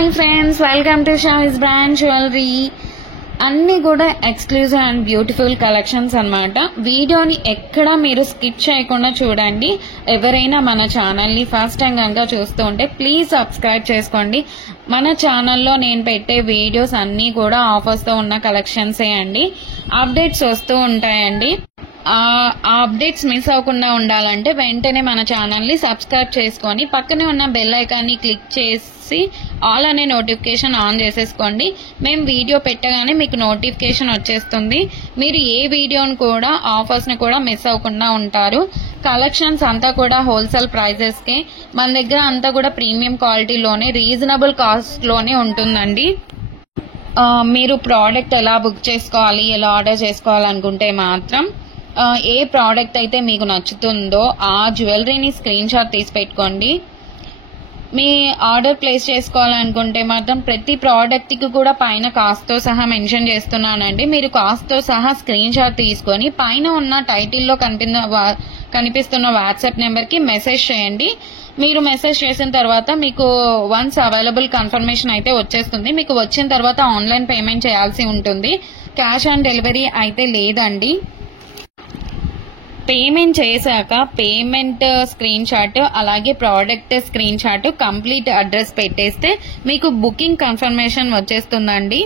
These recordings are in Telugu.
Hi friends, welcome to షాయిస్ brand jewellery. అన్నీ కూడా ఎక్స్క్లూజివ్ అండ్ బ్యూటిఫుల్ కలెక్షన్స్ అన్నమాట. వీడియోని ఎక్కడ మీరు స్కిప్ చేయకుండా చూడండి. ఎవరైనా మన ఛానల్ని ఫస్ట్ టైం కనుక చూస్తూ ఉంటే ప్లీజ్ సబ్స్క్రైబ్ చేసుకోండి. మన ఛానల్లో నేను పెట్టే వీడియోస్ అన్నీ కూడా ఆఫర్స్తో ఉన్న కలెక్షన్సే అండి. అప్డేట్స్ వస్తూ ఉంటాయండి. ఆ అప్డేట్స్ మిస్ అవ్వకుండా ఉండాలంటే వెంటనే మన ఛానల్ని సబ్స్క్రైబ్ చేసుకొని పక్కనే ఉన్న బెల్ ఐకాన్ని క్లిక్ చేసి ఆల్ అనే నోటిఫికేషన్ ఆన్ చేసేసుకోండి. మేము వీడియో పెట్టగానే మీకు నోటిఫికేషన్ వచ్చేస్తుంది. మీరు ఏ వీడియోని కూడా ఆఫర్స్ని కూడా మిస్ అవ్వకుండా ఉంటారు. కలెక్షన్స్ అంతా కూడా హోల్సేల్ ప్రైజెస్కే, మన దగ్గర అంతా కూడా ప్రీమియం క్వాలిటీలోనే రీజనబుల్ కాస్ట్లోనే ఉంటుందండి. మీరు ప్రోడక్ట్ ఎలా బుక్ చేసుకోవాలి, ఎలా ఆర్డర్ చేసుకోవాలనుకుంటే మాత్రం ఏ ప్రోడక్ట్ అయితే మీకు నచ్చుతుందో ఆ జ్యువెలరీని స్క్రీన్ షాట్ తీసి పెట్టుకోండి. మీ ఆర్డర్ ప్లేస్ చేసుకోవాలనుకుంటే మాత్రం ప్రతి ప్రోడక్ట్కి కూడా పైన కాస్ట్తో సహా మెన్షన్ చేస్తున్నానండి. మీరు కాస్ట్తో సహా స్క్రీన్ షాట్ తీసుకొని పైన ఉన్న టైటిల్లో కనిపిస్తున్న వాట్సాప్ నెంబర్కి మెసేజ్ చేయండి. మీరు మెసేజ్ చేసిన తర్వాత మీకు వన్స్ అవైలబుల్ కన్ఫర్మేషన్ అయితే వచ్చేస్తుంది. మీకు వచ్చిన తర్వాత ఆన్లైన్ పేమెంట్ చేయాల్సి ఉంటుంది. క్యాష్ ఆన్ డెలివరీ అయితే లేదండి. పేమెంట్ చేశాక పేమెంట్ స్క్రీన్ షాట్ అలాగే product screen shot complete address పెట్టేస్తే మీకు బుకింగ్ కన్ఫర్మేషన్ వచ్చేస్తుందండి.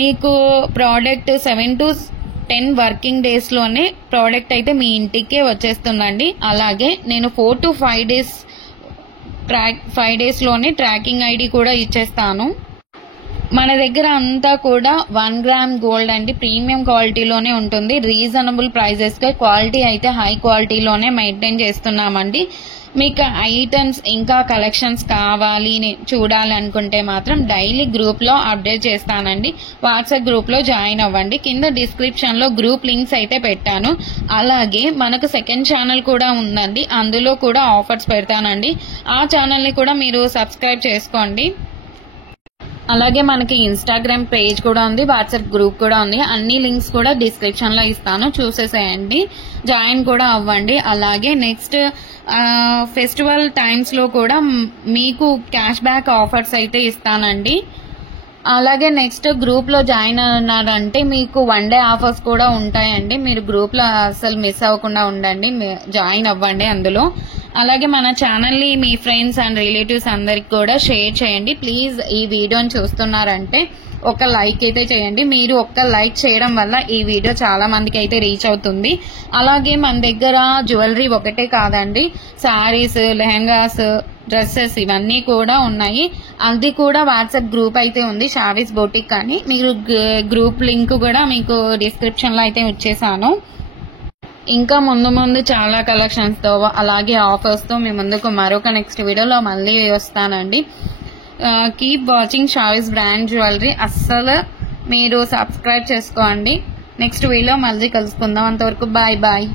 మీకు ప్రోడక్ట్ 7 to 10 వర్కింగ్ డేస్లోనే ప్రోడక్ట్ అయితే మీ ఇంటికే వచ్చేస్తుందండి. అలాగే నేను 4 to 5 డేస్లోనే ట్రాకింగ్ ఐడి కూడా ఇచ్చేస్తాను. మన దగ్గర అంతా కూడా 1 గ్రామ్ గోల్డ్ అండి, ప్రీమియం క్వాలిటీలోనే ఉంటుంది. రీజనబుల్ ప్రైజెస్గా క్వాలిటీ అయితే హై క్వాలిటీలోనే మెయింటైన్ చేస్తున్నామండి. మీకు ఐటమ్స్ ఇంకా కలెక్షన్స్ కావాలి చూడాలి అనుకుంటే మాత్రం డైలీ గ్రూప్లో అప్డేట్ చేస్తానండి. వాట్సాప్ గ్రూప్లో జాయిన్ అవ్వండి. కింద డిస్క్రిప్షన్లో గ్రూప్ లింక్స్ అయితే పెట్టాను. అలాగే మనకు సెకండ్ ఛానల్ కూడా ఉందండి, అందులో కూడా ఆఫర్స్ పెడతానండి. ఆ ఛానల్ని కూడా మీరు సబ్స్క్రైబ్ చేసుకోండి. అలాగే మనకి ఇన్స్టాగ్రామ్ పేజ్ కూడా ఉంది, వాట్సాప్ గ్రూప్ కూడా ఉంది. అన్ని లింక్స్ కూడా డిస్క్రిప్షన్లో ఇస్తాను, చూసేసేయండి, జాయిన్ కూడా అవ్వండి. అలాగే నెక్స్ట్ ఫెస్టివల్ టైమ్స్లో కూడా మీకు క్యాష్ బ్యాక్ ఆఫర్స్ అయితే ఇస్తానండి. అలాగే నెక్స్ట్ గ్రూప్లో జాయిన్ అన్నారంటే మీకు 1 day ఆఫర్స్ కూడా ఉంటాయండి. మీరు గ్రూప్లో అసలు మిస్ అవ్వకుండా ఉండండి, జాయిన్ అవ్వండి అందులో. అలాగే మన ఛానల్ని మీ ఫ్రెండ్స్ అండ్ రిలేటివ్స్ అందరికి కూడా షేర్ చేయండి. ప్లీజ్ ఈ వీడియోని చూస్తున్నారంటే ఒక లైక్ అయితే చేయండి. మీరు ఒక్క లైక్ చేయడం వల్ల ఈ వీడియో చాలా మందికి అయితే రీచ్ అవుతుంది. అలాగే మన దగ్గర జ్యువెలరీ ఒకటే కాదండి, శారీస్, లెహంగాస్, డ్రెస్సెస్ ఇవన్నీ కూడా ఉన్నాయి. అది కూడా వాట్సాప్ గ్రూప్ అయితే ఉంది, షావీస్ బొటిక్ అని. మీరు గ్రూప్ లింక్ కూడా మీకు డిస్క్రిప్షన్లో అయితే ఇచ్చేసాను. ఇంకా ముందు చాలా కలెక్షన్స్తో అలాగే ఆఫర్స్తో మీ ముందుకు మరొక నెక్స్ట్ వీడియోలో మళ్ళీ వస్తానండి. Keep watching షాయిస్ brand jewellery. అస్సలు మీరు సబ్స్క్రైబ్ చేసుకోండి. నెక్స్ట్ వీడియో మళ్ళీ కలుసుకుందాం. అంతవరకు బాయ్ బాయ్.